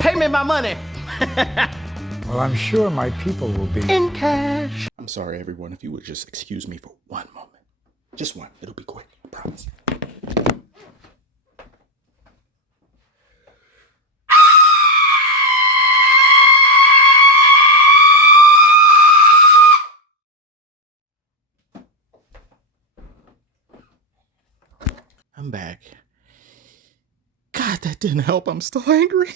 Pay me my money. Well, I'm sure my people will be in cash. I'm sorry, everyone, if you would just excuse me for one moment. Just one. It'll be quick. I promise. I'm back. God, that didn't help. I'm still angry.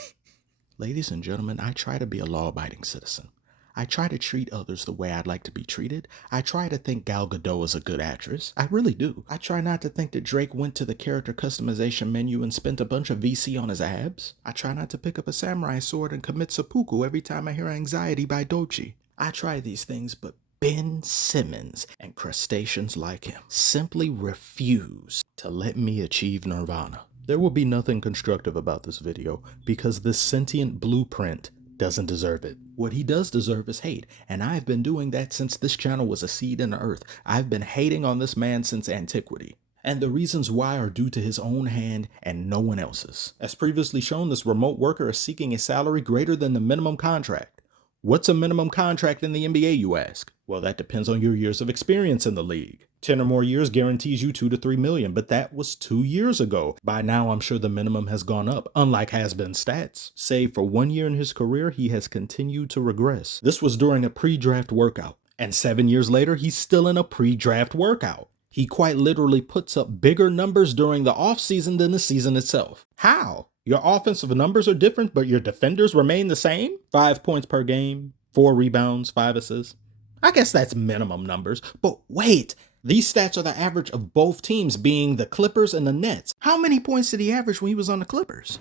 Ladies and gentlemen, I try to be a law-abiding citizen. I try to treat others the way I'd like to be treated. I try to think Gal Gadot is a good actress. I really do. I try not to think that Drake went to the character customization menu and spent a bunch of VC on his abs. I try not to pick up a samurai sword and commit seppuku every time I hear Anxiety by Doechii. I try these things, but Ben Simmons and crustaceans like him simply refuse to let me achieve nirvana. There will be nothing constructive about this video because this sentient blueprint doesn't deserve it. What he does deserve is hate, and I've been doing that since this channel was a seed in the earth. I've been hating on this man since antiquity. And the reasons why are due to his own hand and no one else's. As previously shown, this remote worker is seeking a salary greater than the minimum contract. What's a minimum contract in the NBA, you ask? Well, that depends on your years of experience in the league. 10 or more years guarantees you 2 to 3 million, but that was 2 years ago. By now, I'm sure the minimum has gone up, unlike has-been stats. Save for 1 year in his career, he has continued to regress. This was during a pre-draft workout, and 7 years later, he's still in a pre-draft workout. He quite literally puts up bigger numbers during the offseason than the season itself. How? Your offensive numbers are different, but your defenders remain the same? 5 points per game, 4 rebounds, 5 assists. I guess that's minimum numbers, but wait, these stats are the average of both teams, being the Clippers and the Nets. How many points did he average when he was on the Clippers?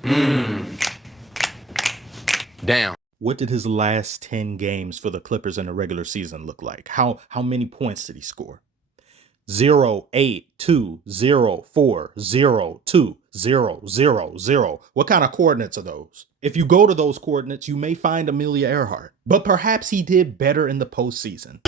Down. What did his last 10 games for the Clippers in the regular season look like? How many points did he score? 0, 8, 2, 0, 4, 0, 2, 0, 0, 0. What kind of coordinates are those? If you go to those coordinates, you may find Amelia Earhart, but perhaps he did better in the postseason.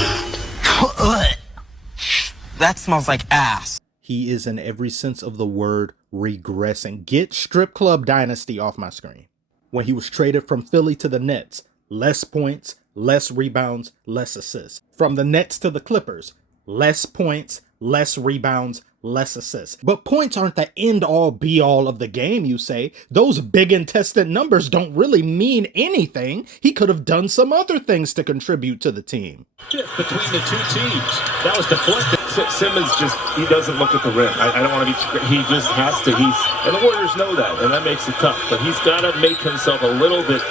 That smells like ass. He is in every sense of the word regressing. Get Strip Club Dynasty off my screen. When he was traded from Philly to the Nets, less points, less rebounds, less assists. From the Nets to the Clippers, less points, less rebounds, less assists. But points aren't the end-all be-all of the game, you say. Those big intestine numbers don't really mean anything. He could have done some other things to contribute to the team. Shift between the two teams. That was deflected. Simmons he doesn't look at the rim. I don't want to be, he just has to. And the Warriors know that, and that makes it tough. But he's got to make himself a little bit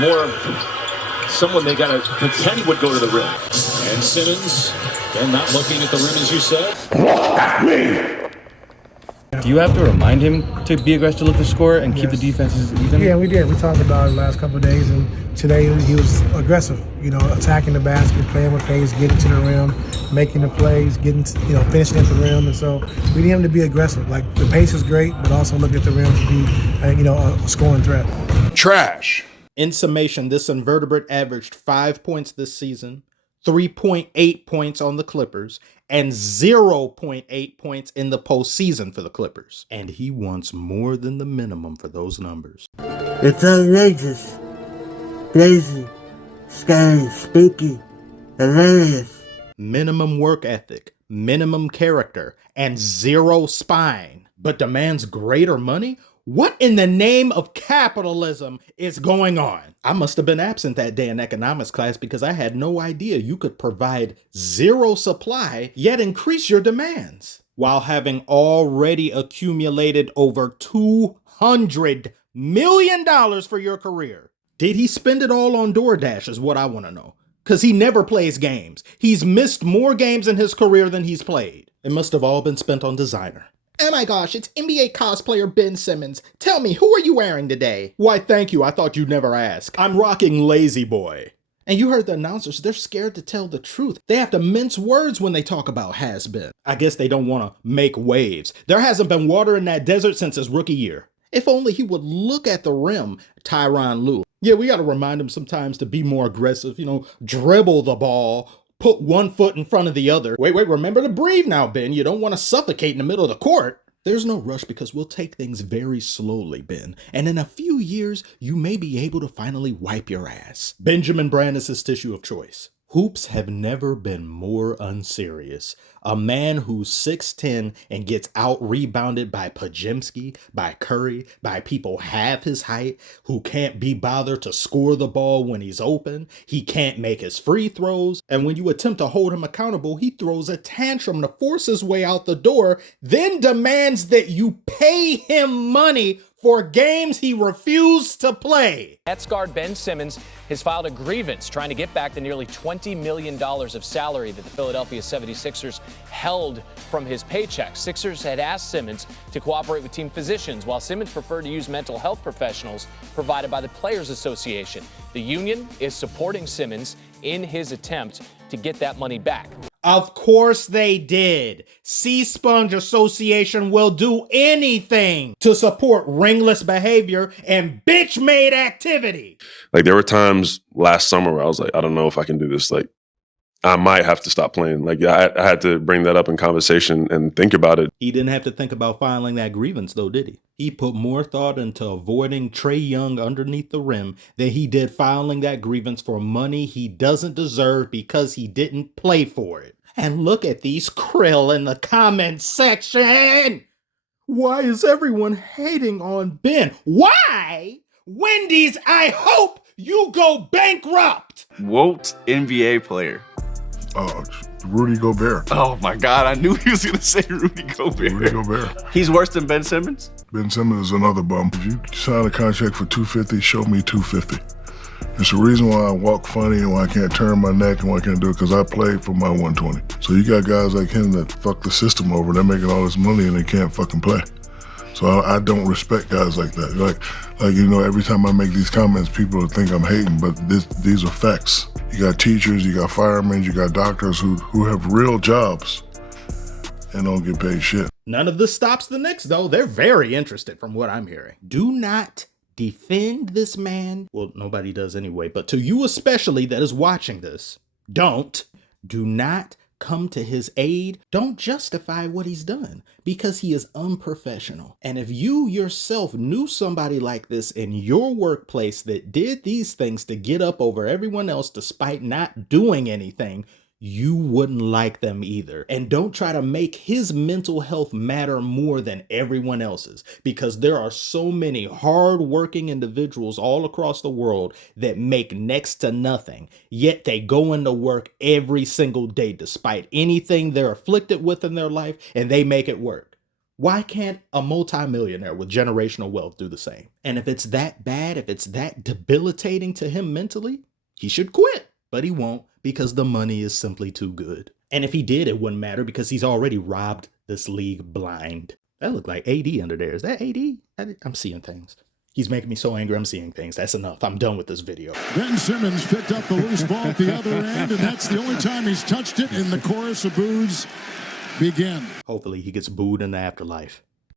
more of someone they got to pretend would go to the rim. And Simmons, again, not looking at the rim, as you said. Look at me! Do you have to remind him to be aggressive to look to score and keep the defenses even? Yeah, we did. We talked about it the last couple of days, and today he was aggressive. You know, attacking the basket, playing with pace, getting to the rim, making the plays, finishing at the rim, and so we need him to be aggressive. Like, the pace is great, but also look at the rim to be, a scoring threat. Trash. In summation, this invertebrate averaged 5 points this season, 3.8 points on the Clippers, and 0.8 points in the postseason for the Clippers. And he wants more than the minimum for those numbers. It's outrageous, crazy, scary, spooky, hilarious. Minimum work ethic, minimum character, and 0 spine, but demands greater money? What in the name of capitalism is going on? I must have been absent that day in economics class because I had no idea you could provide 0 supply, yet increase your demands, while having already accumulated over $200 million for your career. Did he spend it all on DoorDash is what I want to know. Because he never plays games. He's missed more games in his career than he's played. It must have all been spent on designer. Oh my gosh, it's NBA cosplayer Ben Simmons. Tell me, who are you wearing today? Why, thank you. I thought you'd never ask. I'm rocking Lazy Boy. And you heard the announcers, they're scared to tell the truth. They have to mince words when they talk about has-been. I guess they don't want to make waves. There hasn't been water in that desert since his rookie year. If only he would look at the rim, Tyronn Lue. Yeah, we got to remind him sometimes to be more aggressive, dribble the ball, put one foot in front of the other. Wait, remember to breathe now, Ben. You don't want to suffocate in the middle of the court. There's no rush because we'll take things very slowly, Ben. And in a few years, you may be able to finally wipe your ass. Benjamin Brand is his tissue of choice. Hoops have never been more unserious. A man who's 6'10" and gets out-rebounded by Pajemski, by Curry, by people half his height, who can't be bothered to score the ball when he's open, he can't make his free throws, and when you attempt to hold him accountable, he throws a tantrum to force his way out the door, then demands that you pay him money for games he refused to play. Nets guard Ben Simmons has filed a grievance trying to get back the nearly $20 million of salary that the Philadelphia 76ers held from his paycheck. Sixers had asked Simmons to cooperate with team physicians, while Simmons preferred to use mental health professionals provided by the Players Association. The union is supporting Simmons in his attempt to get that money back. Of course they did. Sea Sponge Association will do anything to support ringless behavior and bitch-made activity. Like, there were times last summer where I was like, I don't know if I can do this. Like, I might have to stop playing. Like, I had to bring that up in conversation and think about it. He didn't have to think about filing that grievance, though, did he? He put more thought into avoiding Trae Young underneath the rim than he did filing that grievance for money he doesn't deserve because he didn't play for it. And look at these krill in the comment section. Why is everyone hating on Ben? Why? Wendy's, I hope you go bankrupt. Woke NBA player. Rudy Gobert. Oh my God, I knew he was going to say Rudy Gobert. Rudy Gobert. He's worse than Ben Simmons? Ben Simmons is another bum. If you sign a contract for $250, show me $250. It's the reason why I walk funny and why I can't turn my neck and why I can't do it, because I played for my 120. So you got guys like him that fuck the system over. They're making all this money and they can't fucking play. So I don't respect guys like that. Like you know, every time I make these comments, people think I'm hating, but these are facts. You got teachers, you got firemen, you got doctors who have real jobs and don't get paid shit. None of this stops the Knicks, though. They're very interested from what I'm hearing. Do not defend this man. Well, nobody does anyway, but to you especially that is watching this, do not come to his aid. Don't justify what he's done because he is unprofessional. And if you yourself knew somebody like this in your workplace that did these things to get up over everyone else despite not doing anything, you wouldn't like them either. And don't try to make his mental health matter more than everyone else's, because there are so many hardworking individuals all across the world that make next to nothing, yet they go into work every single day despite anything they're afflicted with in their life, and they make it work. Why can't a multimillionaire with generational wealth do the same? And if it's that bad, if it's that debilitating to him mentally, he should quit. But he won't, because the money is simply too good. And if he did, it wouldn't matter because he's already robbed this league blind. That looked like AD under there. Is that AD? I'm seeing things. He's making me so angry I'm seeing things. That's enough. I'm done with this video. Ben Simmons picked up the loose ball at the other end, and that's the only time he's touched it, and the chorus of boos begin. Hopefully he gets booed in the afterlife.